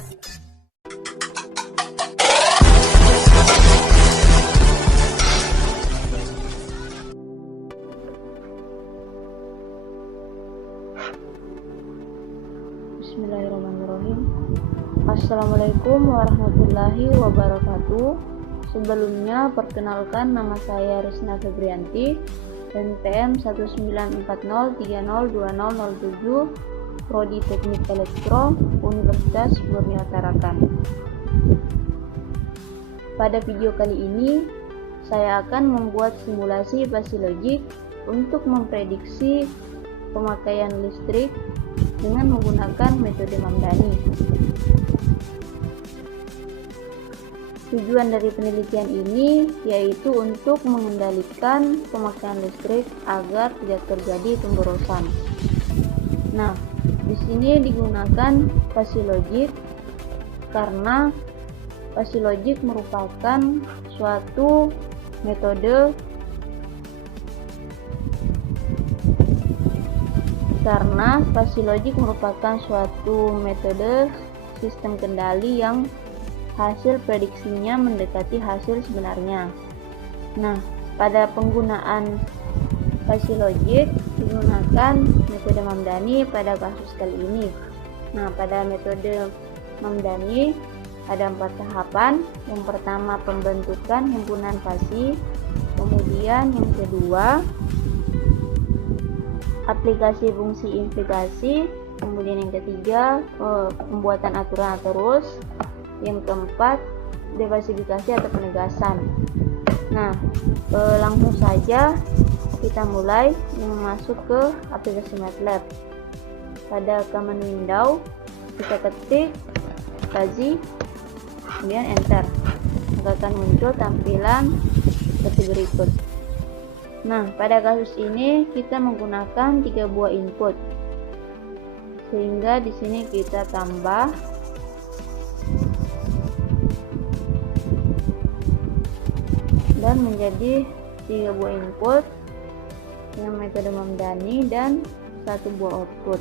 Bismillahirrahmanirrahim. Assalamualaikum warahmatullahi wabarakatuh. Sebelumnya perkenalkan, nama saya Risna Febrianti, NPM 1940302007, Prodi Teknik Elektro, Universitas Murni Tarakan. Pada video kali ini saya akan membuat simulasi basilogik untuk memprediksi pemakaian listrik dengan menggunakan metode Mamdani. Tujuan dari penelitian ini yaitu untuk mengendalikan pemakaian listrik agar tidak terjadi pemborosan. Nah, di sini digunakan basilogik karena basilogik merupakan suatu metode sistem kendali yang hasil prediksinya mendekati hasil sebenarnya. Nah, pada penggunaan basilogik digunakan metode Mamdani pada kasus kali ini. Nah, pada metode Mamdani ada 4 tahapan. Yang pertama pembentukan himpunan fasi, kemudian yang kedua aplikasi fungsi implikasi, kemudian yang ketiga pembuatan aturan terus, yang keempat defasifikasi atau penegasan. Nah, langsung saja kita mulai masuk ke aplikasi MATLAB. Pada command window kita ketik fuzzy, kemudian enter, maka akan muncul tampilan seperti berikut. Nah, pada kasus ini kita menggunakan 3 buah input, sehingga di sini kita tambah dan menjadi 3 buah input dengan metode Mamdani dan 1 buah output.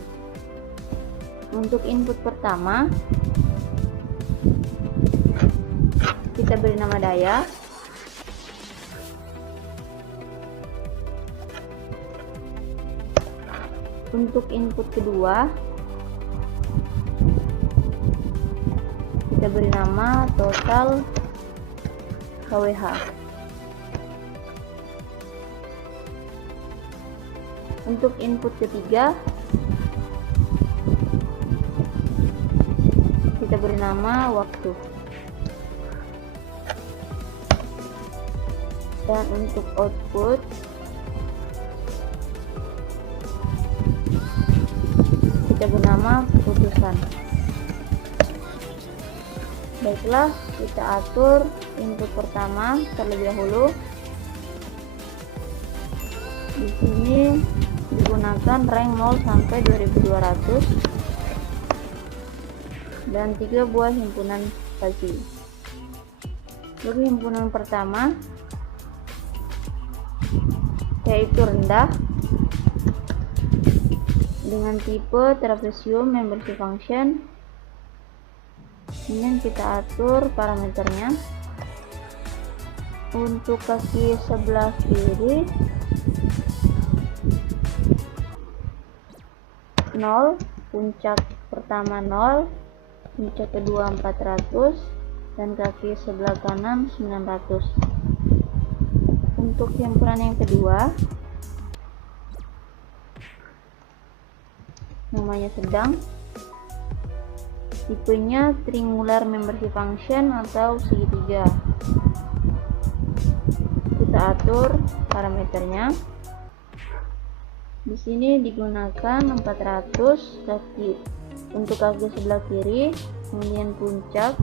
Untuk input pertama kita beri nama daya. Untuk input kedua kita beri nama total kWh. Untuk input ketiga kita beri nama waktu. Dan untuk output kita bernama putusan. Baiklah, kita atur input pertama terlebih dahulu. Di sini digunakan rank 0 sampai 2200 dan 3 buah himpunan fasi. Untuk himpunan pertama yaitu rendah dengan tipe trapesium membership function. Kemudian kita atur parameternya. Untuk kaki sebelah kiri 0, puncak pertama 0, puncak kedua 400, dan kaki sebelah kanan 900. Untuk himpunan yang kedua namanya sedang, tipenya triangular membership function atau segitiga. Kita atur parameternya. Di sini digunakan 400 kaki untuk kaki sebelah kiri, kemudian puncak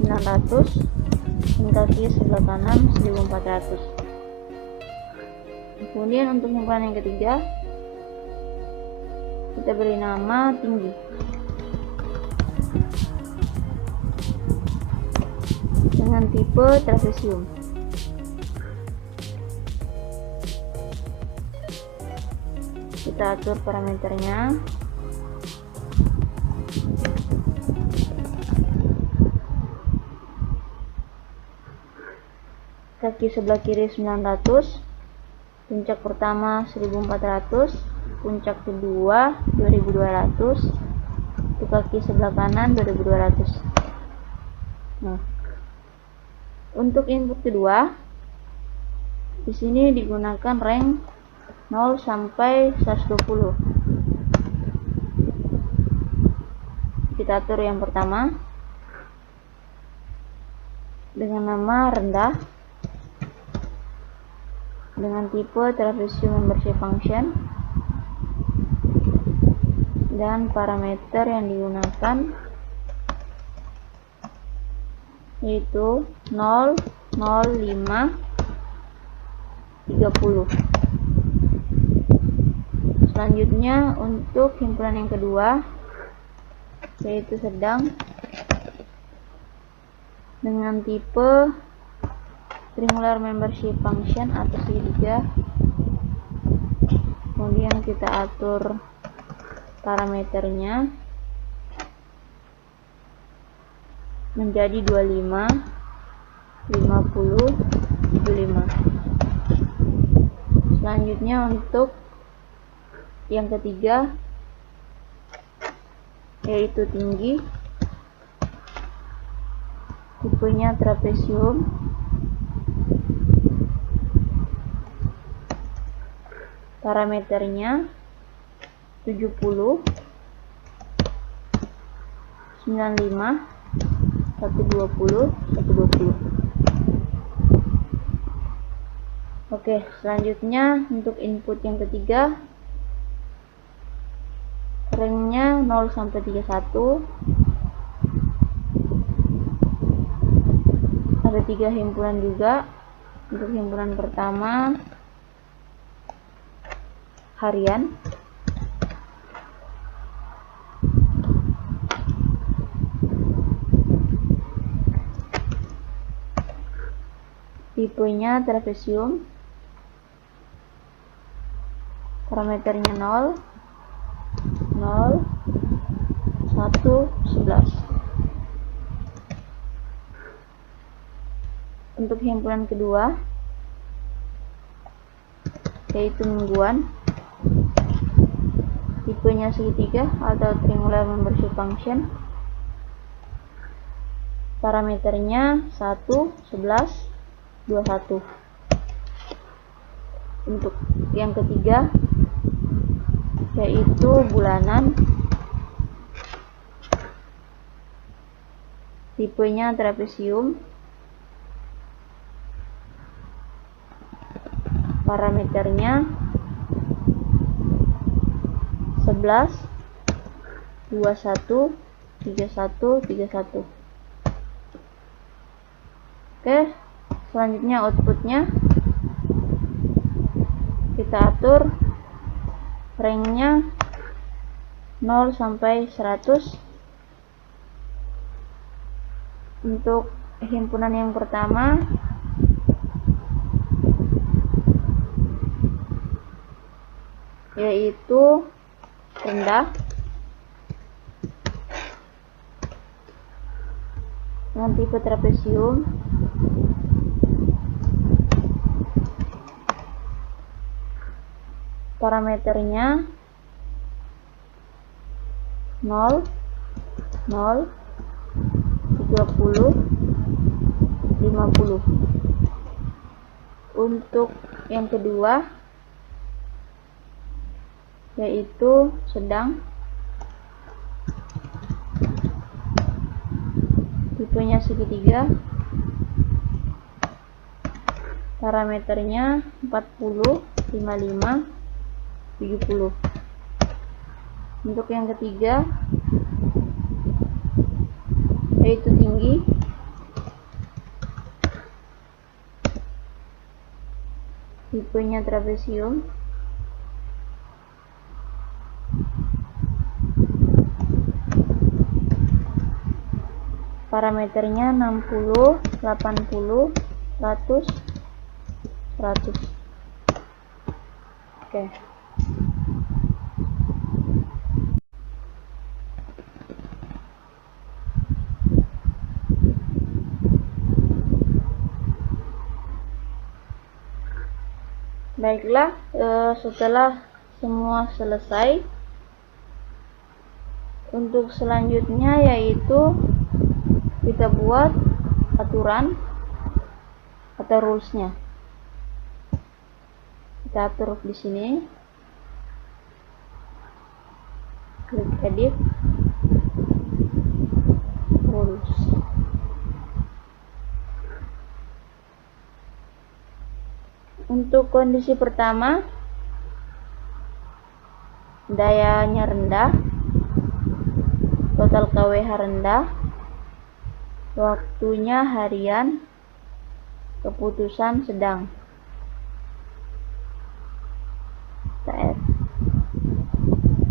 900 dan kaki sebelah kanan 1400. Kemudian untuk himpunan yang ketiga kita beri nama tinggi. Dengan tipe trapesium. Kita atur parameternya. kaki sebelah kiri 900, puncak pertama 1400, puncak kedua 2200, untuk kaki sebelah kanan 2200. Nah, untuk input kedua di sini digunakan rank 0 sampai 120. Kita atur yang pertama dengan nama rendah, dengan tipe trapezium membership function, dan parameter yang digunakan yaitu 0, 0, 5, 30. Selanjutnya untuk himpunan yang kedua yaitu sedang, dengan tipe triangular membership function atau segitiga. Kemudian kita atur parameternya menjadi 25, 50, 75. Selanjutnya untuk yang ketiga yaitu tinggi, tipenya trapezium, parameternya 70, 95, 120, 120. Oke, selanjutnya untuk input yang ketiga ranknya 0 sampai 31. Ada 3 himpunan juga. Untuk himpunan pertama harian, tipenya trapezium, parameternya 0, 0, 1, 11. Untuk himpunan kedua yaitu mingguan, tipenya segitiga atau triangular membership function, parameternya 1, 11, 21. Untuk yang ketiga yaitu bulanan, tipenya trapezium, parameternya 11, 21, 31, 31. Oke, selanjutnya outputnya kita atur ranknya 0 sampai 100. Untuk himpunan yang pertama yaitu rendah, dengan tipe trapezium, parameternya 0, 0, 30, 50. Untuk yang kedua yaitu sedang, tipenya segitiga, parameternya 40, 55, 70. Untuk yang ketiga yaitu tinggi, tipenya trapezium, parameternya 60, 80, 100, 100. Oke. Baiklah, setelah semua selesai, untuk selanjutnya yaitu kita buat aturan atau rulesnya. Kita atur di sini, klik edit, rules. Untuk kondisi pertama, dayanya rendah, total KWH rendah, waktunya harian, keputusan sedang.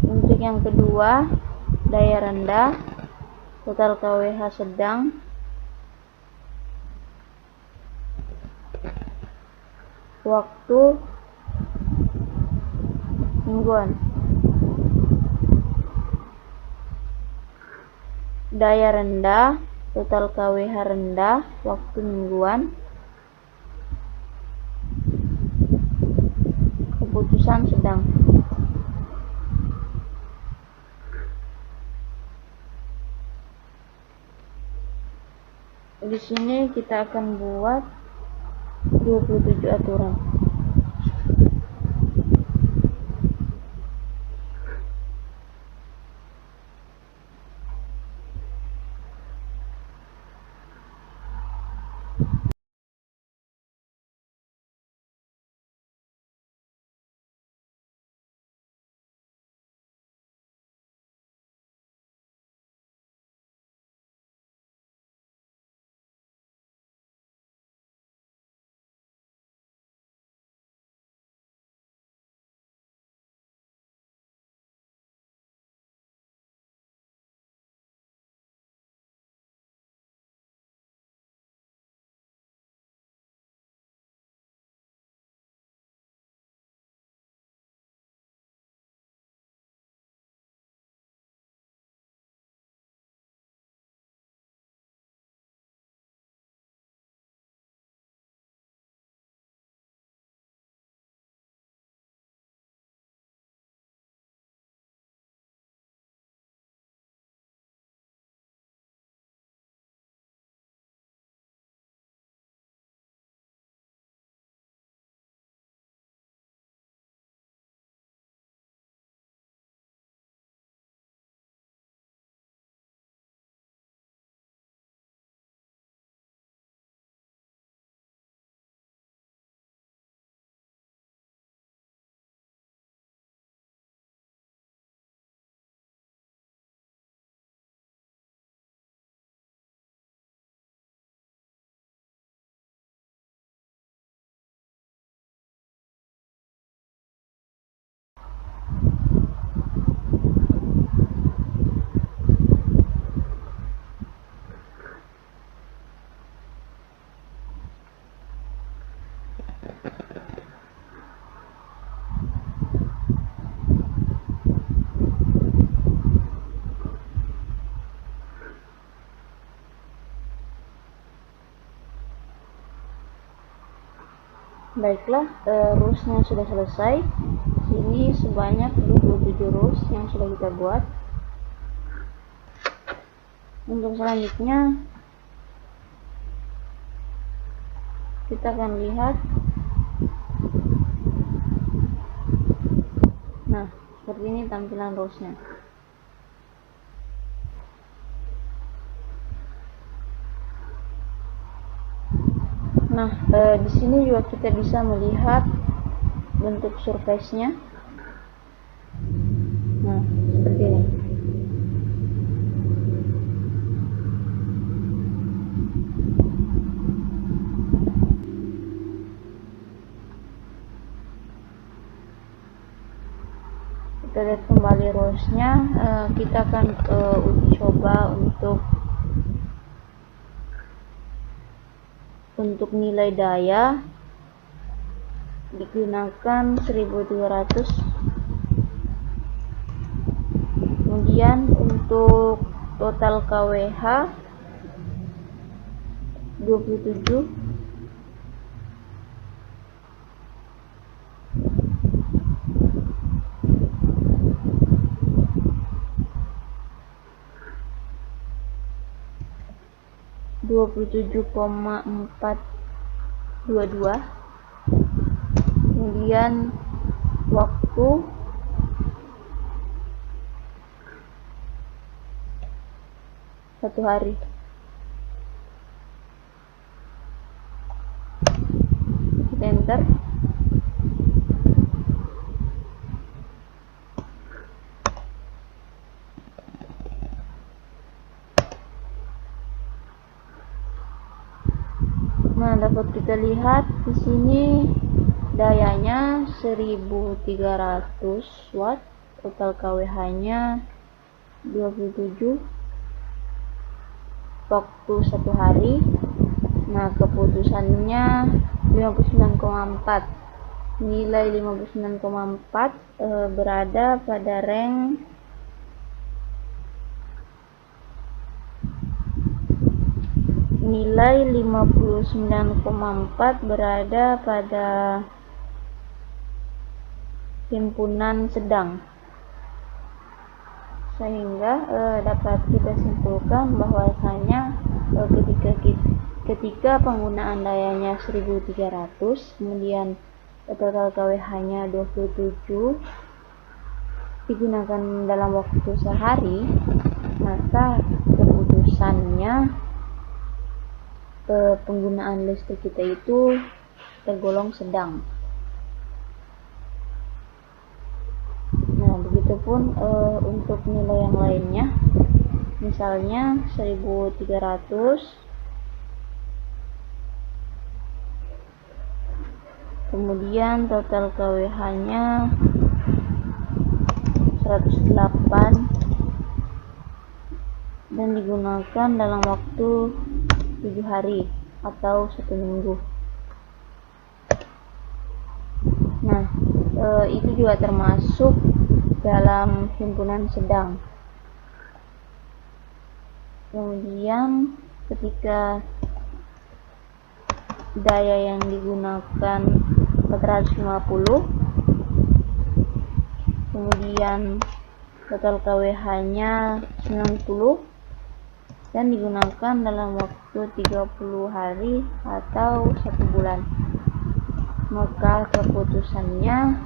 Untuk yang kedua, daya rendah, total KWH sedang, waktu mingguan. Daya rendah, total KWH rendah, waktu mingguan, keputusan sedang. Di sini kita akan buat 27 aturan. Baiklah, rulesnya sudah selesai. Sini sebanyak 27 rules yang sudah kita buat. Untuk selanjutnya kita akan lihat. Nah, seperti ini tampilan rulesnya. Nah, di sini juga kita bisa melihat bentuk surface-nya. Nah, seperti ini. Kita lihat kembali rules-nya. Kita akan uji coba untuk nilai daya digunakan 1300. Kemudian untuk total KWH 27, 27,422. Kemudian waktu satu hari. Kita enter. Nah, dapat kita lihat di sini dayanya 1300 watt, total kWh-nya 27, waktu satu hari. Nah, keputusannya 59,4. Nilai 59,4 berada pada rank nilai 59,4 berada pada himpunan sedang, sehingga dapat kita simpulkan bahwasanya ketika penggunaan dayanya 1300, kemudian total kWh-nya 27, digunakan dalam waktu sehari, maka keputusannya penggunaan listrik kita itu tergolong sedang. Nah, begitupun untuk nilai yang lainnya, misalnya 1300, kemudian total kWh-nya 108 dan digunakan dalam waktu 7 hari atau 1 minggu. Nah, itu juga termasuk dalam himpunan sedang. Kemudian ketika daya yang digunakan 450, kemudian total kWh-nya 90 dan digunakan dalam waktu 30 hari atau 1 bulan, maka keputusannya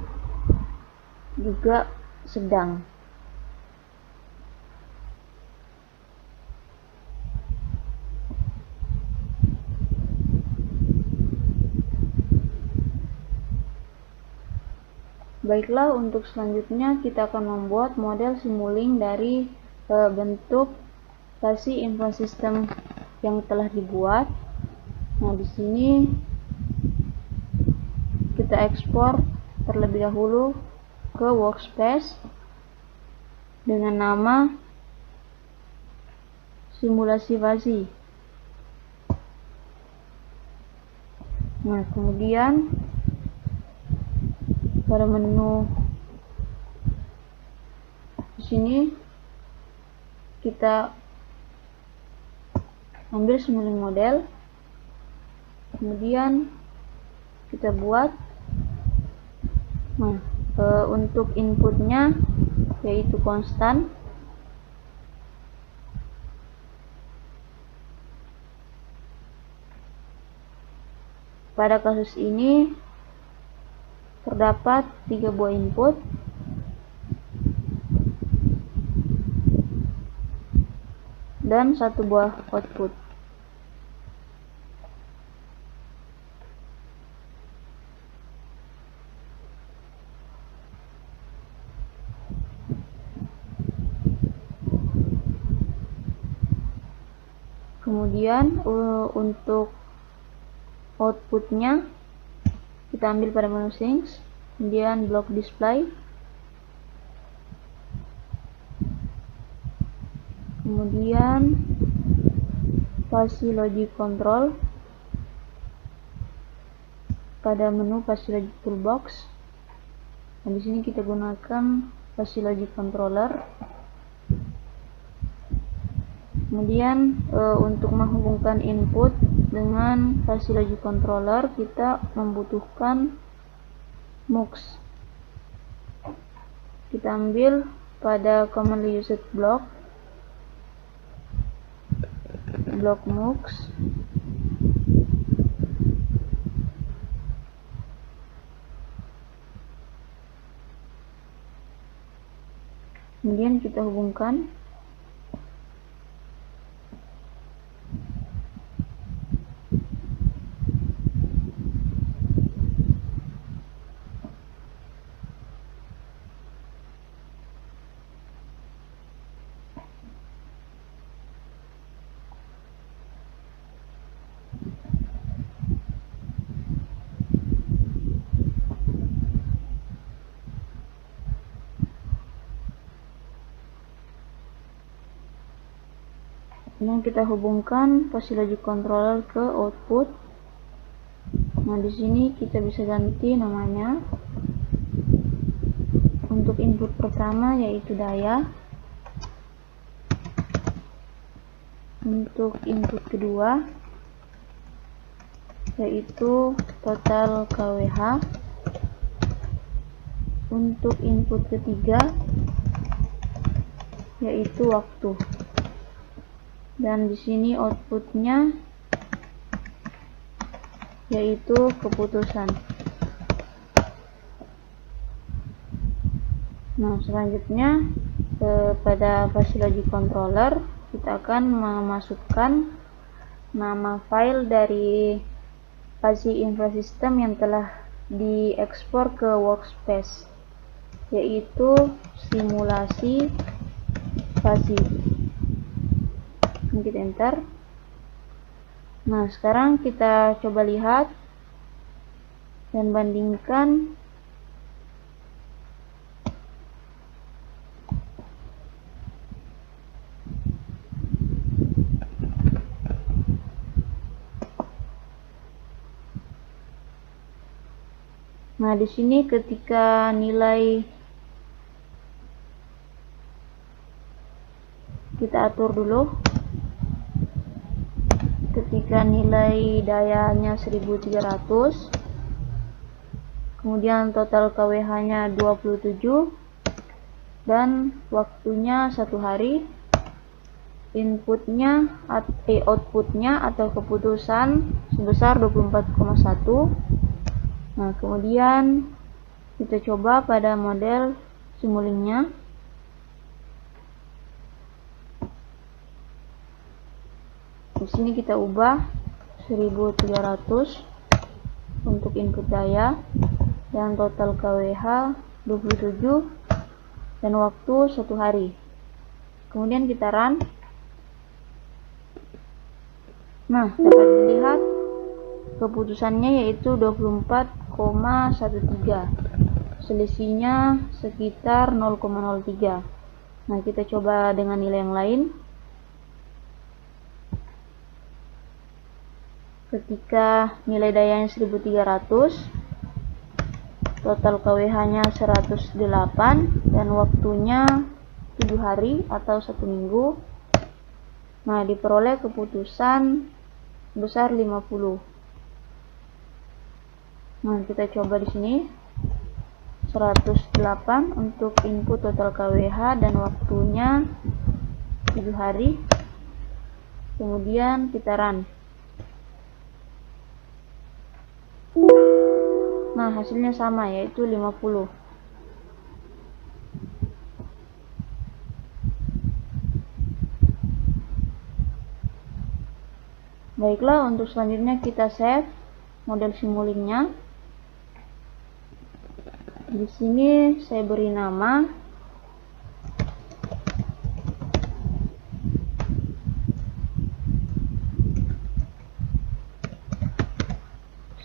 juga sedang. Baiklah, untuk selanjutnya kita akan membuat model simulink dari bentuk kasih info sistem yang telah dibuat. Nah, di sini kita ekspor terlebih dahulu ke workspace dengan nama simulasi fuzzy. Nah, kemudian pada menu di sini kita ambil simulink model, kemudian kita buat. Nah, untuk inputnya yaitu konstan, pada kasus ini terdapat 3 buah input dan 1 buah output. Kemudian untuk outputnya kita ambil pada menu things, kemudian block display, kemudian fuzzy logic control, pada menu fuzzy logic toolbox. Nah, di sini kita gunakan fuzzy logic controller. Kemudian untuk menghubungkan input dengan fuzzy logic controller kita membutuhkan MUX. Kita ambil pada commonly used block MUX, Kemudian kita hubungkan. Kemudian kita hubungkan fuzzy logic controller ke output. Nah, di sini kita bisa ganti namanya. Untuk input pertama yaitu daya. Untuk input kedua yaitu total kWh. Untuk input ketiga yaitu waktu. Dan di sini outputnya yaitu keputusan. Nah, selanjutnya pada fuzzy logic controller kita akan memasukkan nama file dari fuzzy info system yang telah diekspor ke workspace, yaitu simulasi fuzzy. Kita enter. Nah, sekarang kita coba lihat dan bandingkan Nah, di sini ketika nilai kita atur dulu, ketika nilai dayanya 1300, kemudian total kWh nya 27 dan waktunya 1 hari, outputnya atau keputusan sebesar 24,1. Nah, kemudian kita coba pada model Simulink-nya. Di sini kita ubah 1300 untuk input daya dan total kWh 27 dan waktu 1 hari. Kemudian kita run. Nah, dapat dilihat keputusannya yaitu 24,13. Selisihnya sekitar 0,03. Nah, kita coba dengan nilai yang lain. Ketika nilai dayanya 1300, total kWh nya 108 dan waktunya 7 hari atau 1 minggu. Nah, diperoleh keputusan besar 50. Nah, kita coba di sini 108 untuk input total kWh dan waktunya 7 hari. Kemudian kita run. Nah, hasilnya sama, yaitu 50. Baiklah, untuk selanjutnya kita save model Simulink-nya. Di sini saya beri nama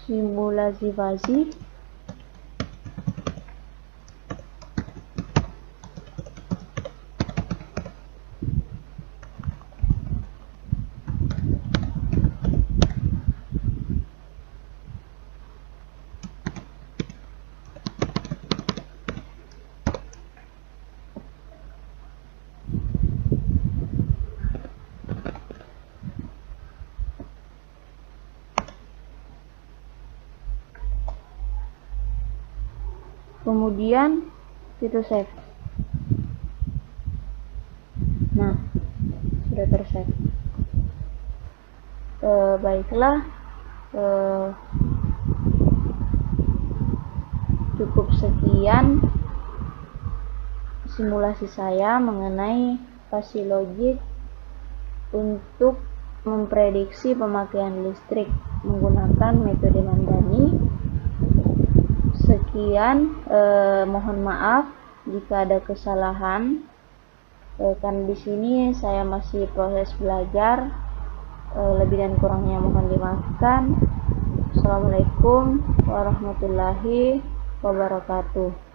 simulasi fuzzy. Kemudian kita save. Nah, sudah tersave. Baiklah, cukup sekian. simulasi saya mengenai fuzzy logic untuk memprediksi pemakaian listrik menggunakan metode Mamdani. Sekian, mohon maaf jika ada kesalahan. Kan di sini saya masih proses belajar, lebih dan kurangnya mohon dimaafkan. Assalamualaikum warahmatullahi wabarakatuh.